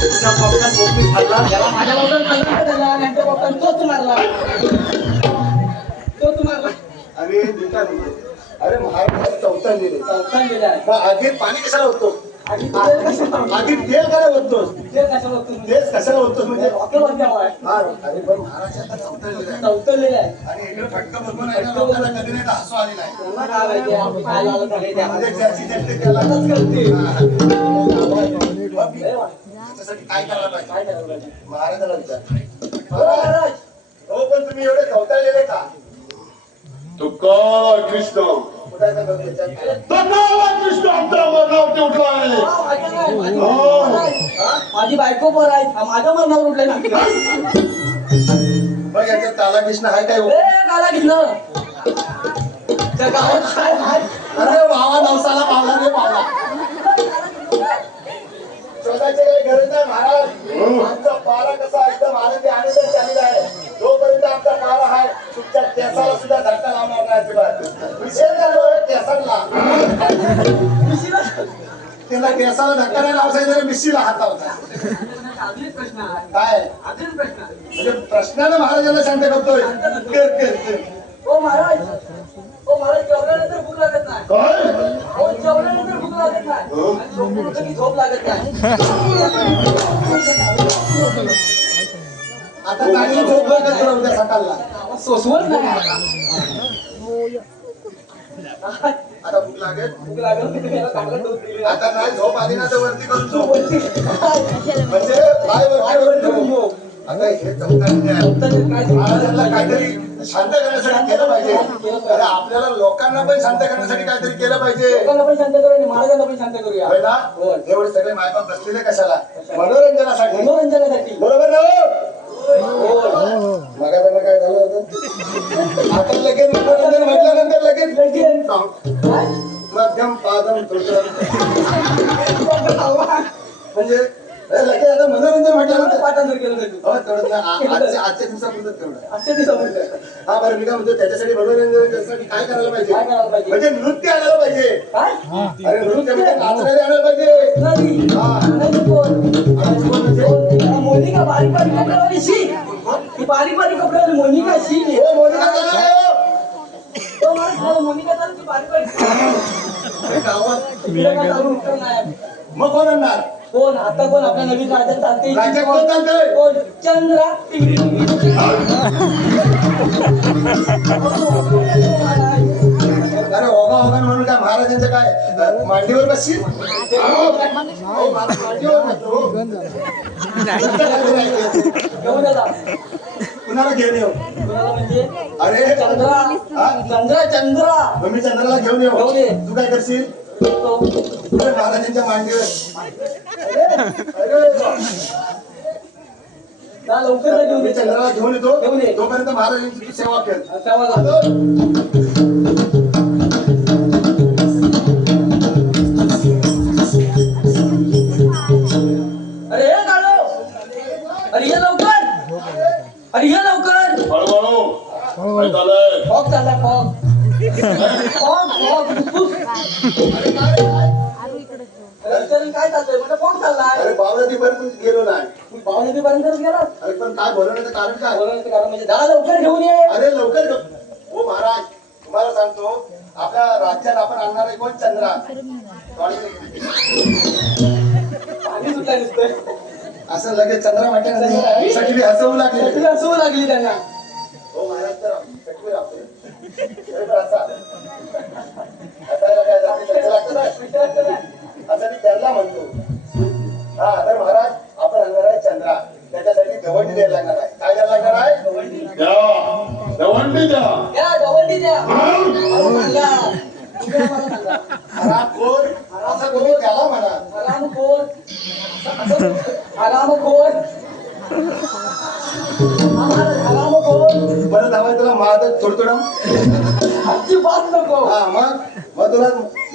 तुझ्या बोकडी खाल्ला माझ्या खाल्ला त्याला तोच मारला तोच मारला अरे मी अरे महाराज चौथा गेले चौथा गेला आधी पाणी कशाला होतो? आणि तेल कशाला आगीत तेल काय होतोस तेल कशाला होतं म्हणजे? तेच कशाला होतोस म्हणजे डॉक्टर वाजल्यामुळे आहे. हा अरे पण महाराज आता चौथा लिहिलाय चौथं लिहिलं आहे. आणि इकडे फटका बघून आहे ना लोकांना कधी नाही का हसू आलेला आहे. त्यांना काय म्हणजे ज्याची ज्याची त्याला. मग त्याच्यासाठी करायला पाहिजे? काय करायला पाहिजे? महाराजाला विचार. हो, महाराज हो पण तुम्ही एवढे चौथा लिहिले का तुका कृष्ण? कृष्ण आमचा मरणावरती उठला आहे हा, माझं हो. हा, बायको पण आहे हा, माझं मरणावर उठलंय ना मग याच्यात काला कृष्ण आहे काय हो? काला घेतलं त्या गावात काय? अरे भावा नवसाला पावला केसाला धक्का नाही हात लावता अजून एक प्रश्न आहे काय? अजून एक प्रश्न आहे. म्हणजे प्रश्नानं महाराजांना शांत करतोय. कर कर कर. ओ महाराज ओ महाराज जेवल्यानंतर भूक लागत नाही. काय? ओ जेवल्यानंतर भूक लागत नाही. आणि झोपून उठलं की झोप लागत नाही. आता गाडी झोप लागत तुला उद्या सकाळला? सोसवत नाही. आता. आता भूक लागेल भूक लागत नाही तुम्ही याला चांगलं डोस दिलेला आहे. आता नाही झोप आली ना तर वरती करून तू झोप वरती काय? म्हणजे पाय वरती करून झोप? आता हे काहीतरी शांत करण्यासाठी केलं पाहिजे अरे आपल्याला लोकांना पण शांत करण्यासाठी काहीतरी केलं पाहिजे लोकांना पण शांत महाराजांना पण करूया. एवढे सगळे मायबाप बसलेले कशाला मनोरंजनासाठी मनोरंजनासाठी बरोबर ना म्हणजे लगेच आता मनोरंजन म्हटल्यानंतर पाठांतर केलं. हो, तेवढं नाही. आ- आजच्या आजच्या दिवसापुरतं तेवढं आजच्या दिवसामध्ये हा बरं मी काय म्हणतो त्याच्यासाठी मनोरंजनासाठी काय करायला पाहिजे काय करायला पाहिजे? म्हणजे नृत्य आणायला पाहिजे काय अरे नृत्य म्हणजे नाचणारे आणायला पाहिजे नाही. नाही कोण? मोनिका बारीक बारीक कपड्यावाली शी ती बारीक बारीक कपड्यावाली मोनिका शी मोनिका मोनिका चालू ती बारीक बारीक मग कोण आणणार कोण आता कोण आपल्या नवीन राज्यात चालते राज्यात कोण चालतंय? कोण? चंद्रा. अरे ओगा ओगा म्हणून काय महाराजांच्या काय मांडीवर बसशील मांडीवर बसतो, हो. घेऊन. कुणाला घेऊन येऊ? म्हणजे? अरे चंद्रा? चंद्रा चंद्रा. मग मी चंद्राला घेऊन येऊ. घेऊन ये. तू काय करशील? तो. अरे महाराजांच्या मांडीवर. जा लवकर जा घेऊन मी ये चंद्राला घेऊन येतो. घेऊन ये. तोपर्यंत महाराजांची सेवा कर. सेवा राज्यात आपण आणणार आहे कोण? चंद्रा. पाणी सुद्धा दिसतंय. असं लगेच चंद्रा म्हटल्यानंतर सगळी हसवू लागली. सगळी हसू लागली त्यांना. हो महाराज तर सगळी राहते. असा. काय लागतं मी त्यांना म्हणतो. हा तर महाराज आपण आणणार आहे चंद्रा. त्याच्यासाठी गवंडी द्यायला लागणार आहे. काय द्यायला लागणार आहे? द्या. दवंडी द्या. या गवंडी द्या. अजिबात नको. हा मग? मग तुला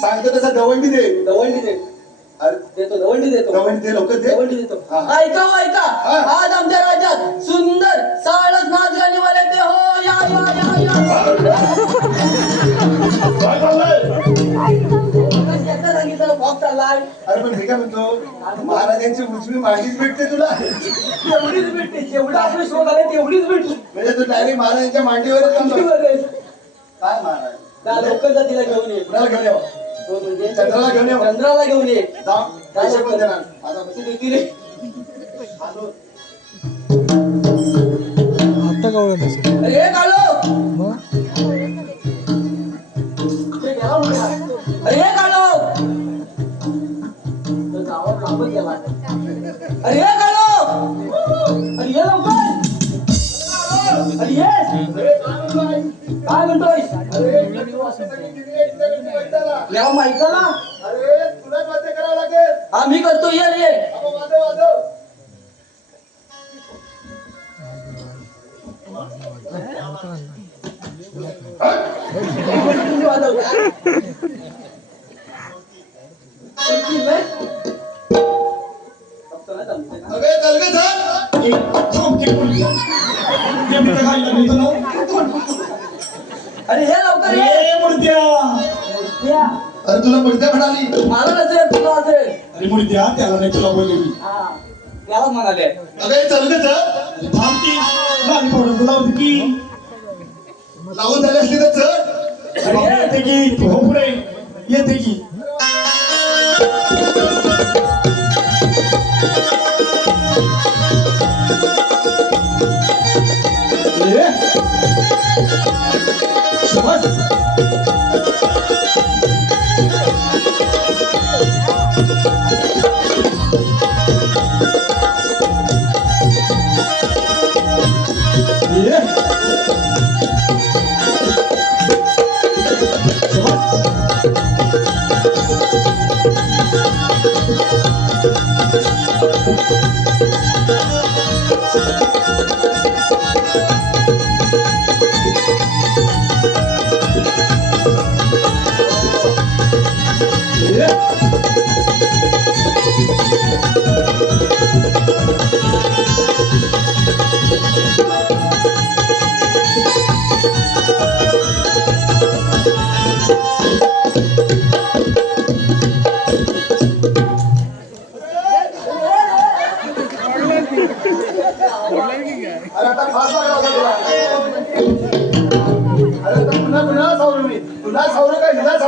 सांगतो तसं दवंडी दे. दवंडी दे. अरे देतो दवंडी देतो. दवंडी दे लवकर दे. दवंडी देतो. हा. ऐका हो, ऐका. हा. आज आमच्या राज्यात सुंदर साळस नाच गाणीवाले ते हो या या या या. काय झालंय चाललाय अरे पण मी काय म्हणतो महाराजांची उजवी मांडीच भेटते तुला. तेवढीच भेटते जेवढं आपलं शोध आले तेवढीच भेटली. म्हणजे तू डायरेक्ट महाराजांच्या मांडीवरच. काय महाराज? जा तिला घेऊन ये. कुणाला घेऊन येऊ हो, म्हणजे चंद्राला घेऊन येऊ चंद्राला घेऊन ये. जा पैसे पण देणार. आता. आलो. कळलं नसेल अरे काळो! मग? ते गेला मुलगा. या माहिती ना अरे वाद्य करावं लागेल हा मी करतो ये रे आपण वाजव वाजव तुम्ही वाजवता. किती वेळ? फक्त ना जमते ना. तुला मुडद्या म्हणाली. मला नसेल तुला असेल. अरे मुर्द्या त्याला नाही तुला बोललेली हा. यालाच म्हणाले. अगे चल गे चल. थांबती गाडी पडून तुला होती की. लावून झाली असली तर चल. बाबा येते की. हो येते की.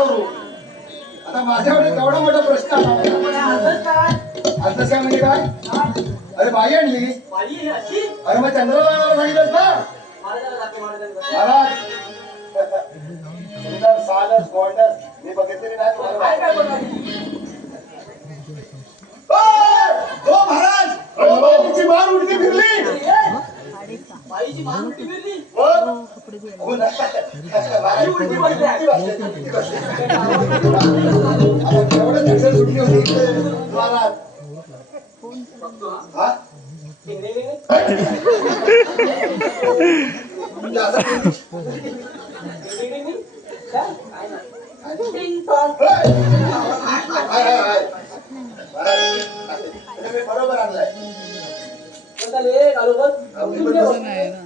आता माझ्याकडे केवढा मोठा प्रश्न आला काय म्हणजे काय अरे बाई आणली अरे मग चंद्राला जाते. महाराज सालस गोंडस मी बघितलेली नाही ओ महाराज! बाईची मान फिरली. हो महाराज. हा? बरोबर आणलाय.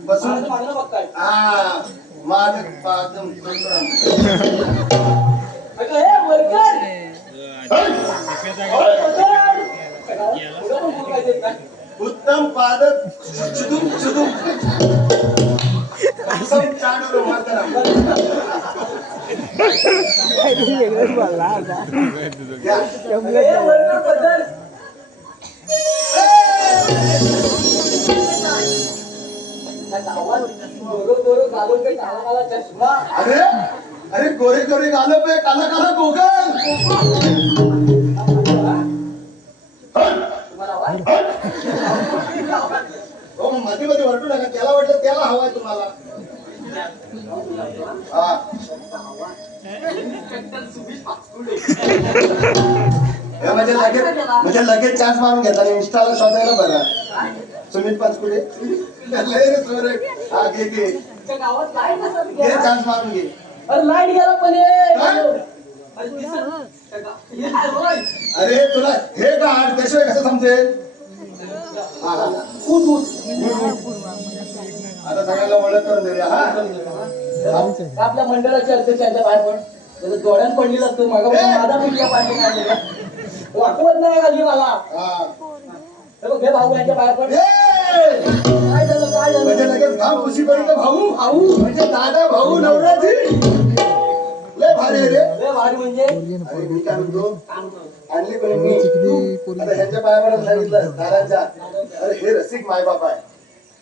बसून-. हा माझं. उत्तम पादक चुदुम चुदुम उत्तम चांडूर मातरम. अरे अरे गोरे गोरे गालो पे काला काला गोगलमध्ये मध्ये वरटू नका त्याला वाटलं त्याला हवाय तुम्हाला. म्हणजे लगेच म्हणजे लगेच चान्स मारून घेतात इंस्टाला शोधायला बरं. सुमित पाचपुडे. हा घे घे. चान्स मारून घे. अरे लाइट गेला पण? अरे हे? तुला हे काढ त्याशिवाय कसं समजेल. आता सगळ्यांना ओळख करून देऊया हा? आपल्या मंडळाचे अध्यक्ष यांच्या बाहेर पण त्याचं डोळ्यात पडलेलं असतं. मग माझा मुलगा पाठी काढलेला वाकवत नाही खाली मला हा. भाऊ यांच्या पाया पड. ए! काय झालं काय म्हणजे लगेच भाऊ? भाऊ? म्हणजे दादा भाऊ नवराजी लय भारी रे. हे भारी म्हणजे. अरे मी काय म्हणतो. आणली कोणी? मी आता ह्यांच्या पायावर सांगितलं दादांच्या. अरे हे रसिक मायबाप आहे.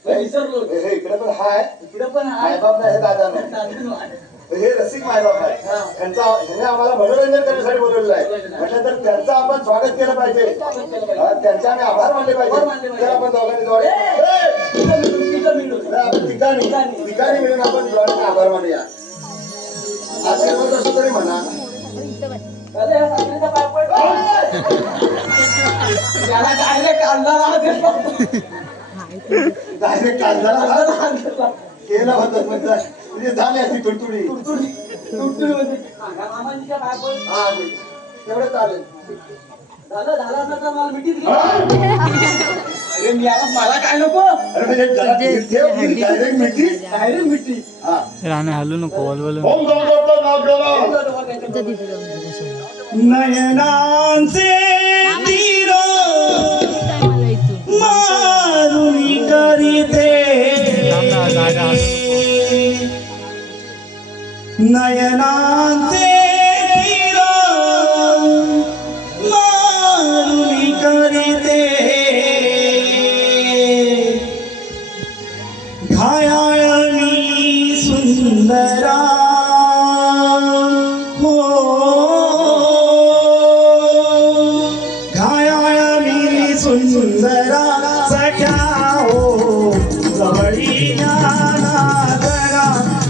विसरलो. इकडे पण हाय इकडे पण मायबाप नाही हे दादा नाही. हे रसिक मायबाप आहे. त्यांचा ह्याने आम्हाला मनोरंजन करण्यासाठी बोलवलेलं आहे. म्हटलं तर त्यांचं आपण स्वागत केलं पाहिजे. त्यांचे आम्ही आभार मानले पाहिजे. तर आपण दोघांनी आपण ठिकाणी ठिकाणी. मिळून आपण जोडीने आभार मानूया. आशीर्वाद असो तरी म्हणा. त्याला अंधारा देतो. डायरेक्ट. केला होता म्हणजे झाली असती तुडतुडी. तुडतुडी. म्हणजे. हा तेवढं चालेल. झालं झालं असं तर मला मिठीच घे. अरे मी आता मला काय नको? अरे म्हणजे जरा धीर ठेव डायरेक्ट मिठी. डायरेक्ट मिठी. हा. राणे हलू नको वलवल ओम. नयनांचे तीर मारुनी करीते. नयनांचे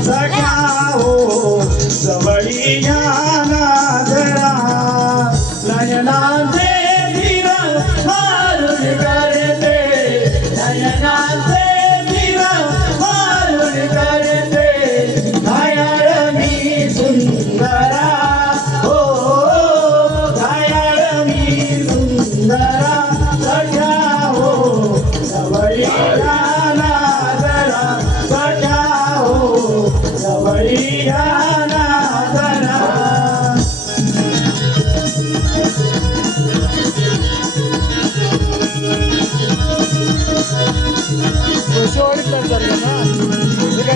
जवळी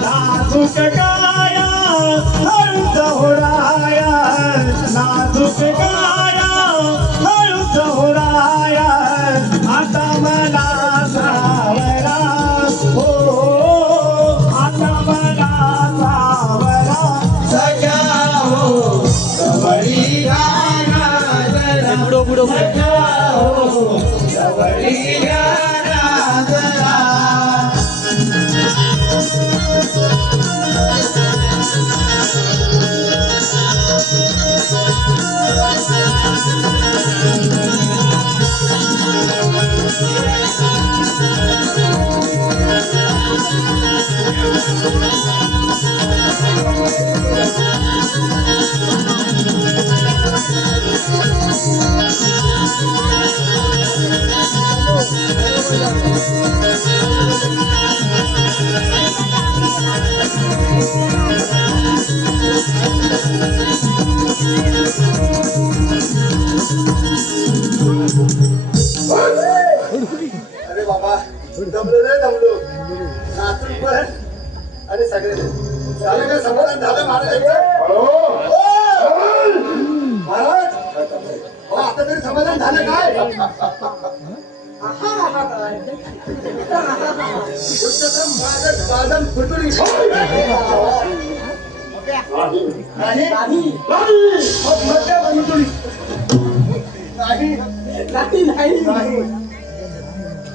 नाजुक काया हळूच होराया काया दमलो रे दमलो. नाचून पण आणि सगळे. झालं का समाधान? झालं महाराजांचं महाराज अहो, आता तरी समाधान झालं काय? वादन फुटुरी. नाही नाही. नाही.